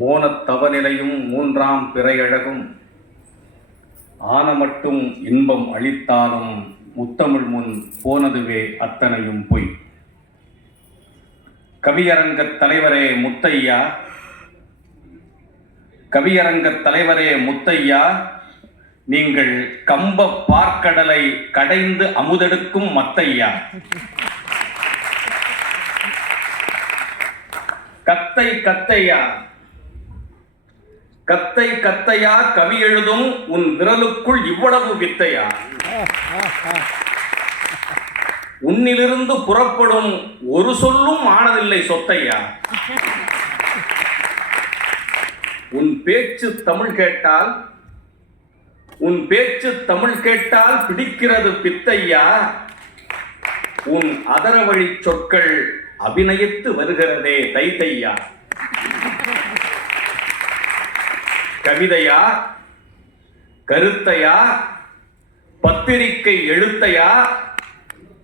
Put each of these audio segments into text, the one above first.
மோனத் தவநிலையும் மூன்றாம் பிறையழகும். ஆன மட்டும் இன்பம் அளித்தாலும் முத்தமிழ் முன் போனதுவே அத்தனையும் பொய். கவியரங்கத் தலைவரே முத்தையா. கவியரங்கத் தலைவரே முத்தையா. நீங்கள் கம்ப பார்க்கடலை கடைந்து அமுதெடுக்கும் மத்தையா. கத்தை கத்தையா. கத்தை கத்தையா கவி எழுதும் உன் விரலுக்குள் இவ்வளவு வித்தையா? உன்னிலிருந்து புறப்படும் ஒரு சொல்லும் ஆனதில்லை சொத்தையா? உன் பேச்சு தமிழ் கேட்டால் உன் பேச்சு தமிழ் கேட்டால் பிடிக்கிறது பித்தையா? உன் அதரவழி சொற்கள் அபிநயித்து வருகிறதே தைத்தையா கவிதையா கருத்தையா பத்திரிகை எழுத்தையா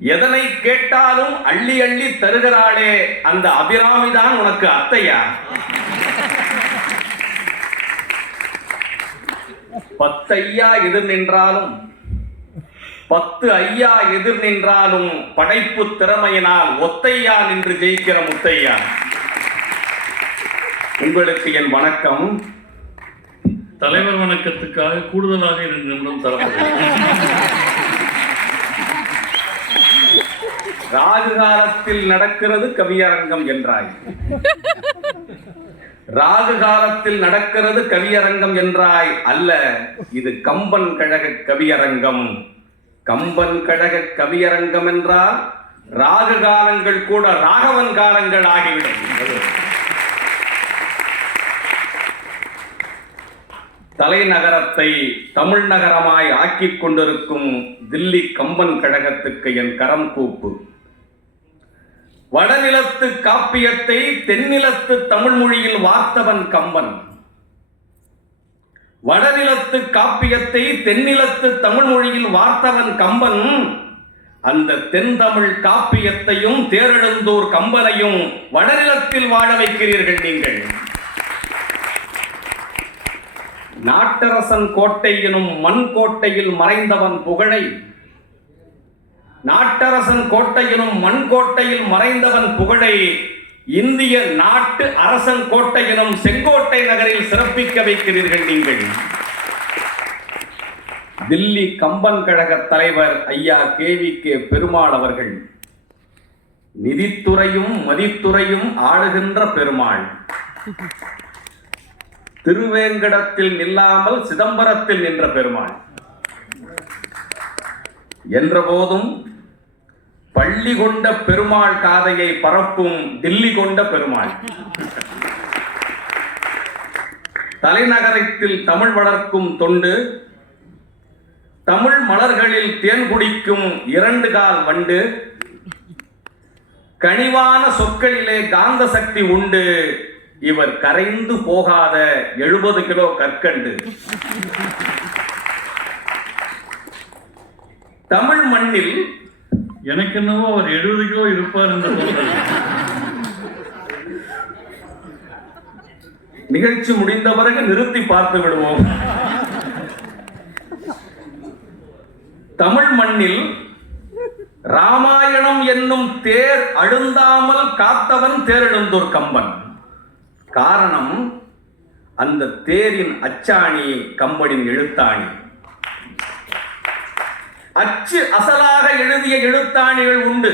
எதனை கேட்டாலும் அள்ளி அள்ளி தருகிறாளே அந்த அபிராமிதான் உனக்கு அத்தையா? பத்தையா எதிர் நின்றாலும் பத்து ஐயா எதிர் நின்றாலும் படைப்பு திறமையினால் ஒத்தையா நின்று ஜெயிக்கிற முத்தையா? உங்களுக்கு என் வணக்கம். தலைவர் வணக்கத்துக்காக கூடுதலாக இரண்டு நிமிடம் தரப்படுகிறது ராகு காலத்தில் நடக்கிறது கவியரங்கம் என்றாய். ராகு காலத்தில் நடக்கிறது கவியரங்கம் என்றாய் அல்ல இது கம்பன் கழக கவியரங்கம். கம்பன் கழக கவியரங்கம் என்றால் ராகு காலங்கள் கூட ராகவன் காலங்கள் ஆகிவிடும். தலைநகரத்தை தமிழ் நகரமாய் ஆக்கிக் கொண்டிருக்கும் தில்லி கம்பன் கழகத்துக்கு என் கரம் கூப்பு. வடநிலத்து காப்பியத்தை தென்னிலத்து தமிழ் மொழியில் வார்த்தவன் கம்பன். வடநிலத்து காப்பியத்தை தென்னிலத்து தமிழ் மொழியில் வார்த்தவன் கம்பன். அந்த தென்தமிழ் காப்பியத்தையும் தேரெழுந்தூர் கம்பனையும் வடநிலத்தில் வாழ வைக்கிறீர்கள் நீங்கள். நாட்டரசன் கோட்டை எனும் மண் கோட்டையில் மறைந்தவன் புகழை நாட்டரசன் கோட்டை எனும் மண் கோட்டையில் மறைந்தவன் புகழை இந்திய நாட்டு அரசன் கோட்டை எனும் செங்கோட்டை நகரில் சிறப்பிக்க வைக்கிறீர்கள் நீங்கள். தில்லி கம்பன் கழக தலைவர் ஐயா கே வி கே பெருமாள் அவர்கள் நிதித்துறையும் மதித்துறையும் ஆளுகின்ற பெருமாள். திருவேங்கடத்தில் நில்லாமல் சிதம்பரத்தில் நின்ற பெருமாள். என்றபோதும் பள்ளி கொண்ட பெருமாள் காதையை பரப்பும் தில்லி கொண்ட பெருமாள். தலைநகரத்தில் தமிழ் வளர்க்கும் தொண்டு தமிழ் மலர்களில் தேன் குடிக்கும் இரண்டு கால் வண்டு கனிவான சொற்களிலே காந்த சக்தி உண்டு இவர் கரைந்து போகாத எழுபது கிலோ கற்கண்டு. தமிழ் மண்ணில் எனக்கு என்னவோ அவர் எழுபது கிலோ இருப்பார் என்று நிகழ்ச்சி முடிந்த பிறகு நிறுத்தி பார்த்து விடுவோம். தமிழ் மண்ணில் ராமாயணம் என்னும் தேர் அழுந்தாமல் காத்தவன் தேரெழுந்தூர் கம்பன். காரணம் அந்த தேரின் அச்சாணி கம்பனின் எழுத்தாணி. அச்சு அசலாக எழுதிய எழுத்தாணிகள் உண்டு.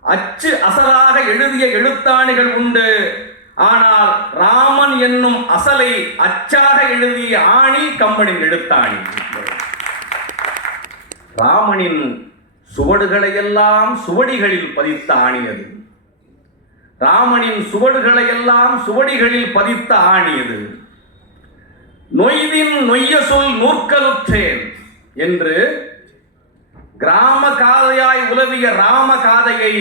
அச்சு அசலாக எழுதிய எழுத்தாணிகள் உண்டு. ஆனால் ராமன் என்னும் அசலை அச்சாக எழுதிய ஆணி கம்பனின் எழுத்தாணி. ராமனின் சுவடுகளையெல்லாம் சுவடிகளில் பதித்த ஆணி அது. ராமனின் சுவடுகளையெல்லாம் சுவடிகளில் பதித்த ஆணியது நொய்தின் நொய்ய சொல் நூற்கலுற்றேன் என்று கிராம காதையாய் உலவிய ராம காதையை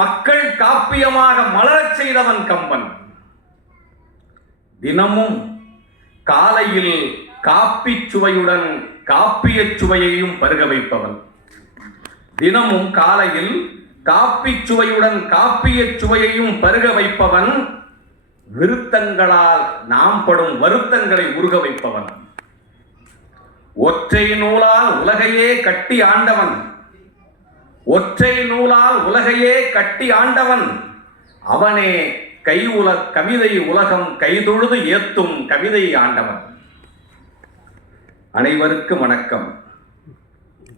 மக்கள் காப்பியமாக மலரச் செய்தவன் கம்பன். தினமும் காலையில் காப்பி சுவையுடன் காப்பிய சுவையையும் பருக வைப்பவன். தினமும் காலையில் காப்பி சுவையுடன் காப்பிய சுவையையும் பருக வைப்பவன் விருத்தங்களால் நாம் படும் வருத்தங்களை உருக வைப்பவன். ஒற்றை நூலால் உலகையே கட்டி ஆண்டவன். ஒற்றை நூலால் உலகையே கட்டி ஆண்டவன். அவனே கை உல கவிதை உலகம் கைதொழுது ஏத்தும் கவிதை ஆண்டவன். அனைவருக்கும் வணக்கம்.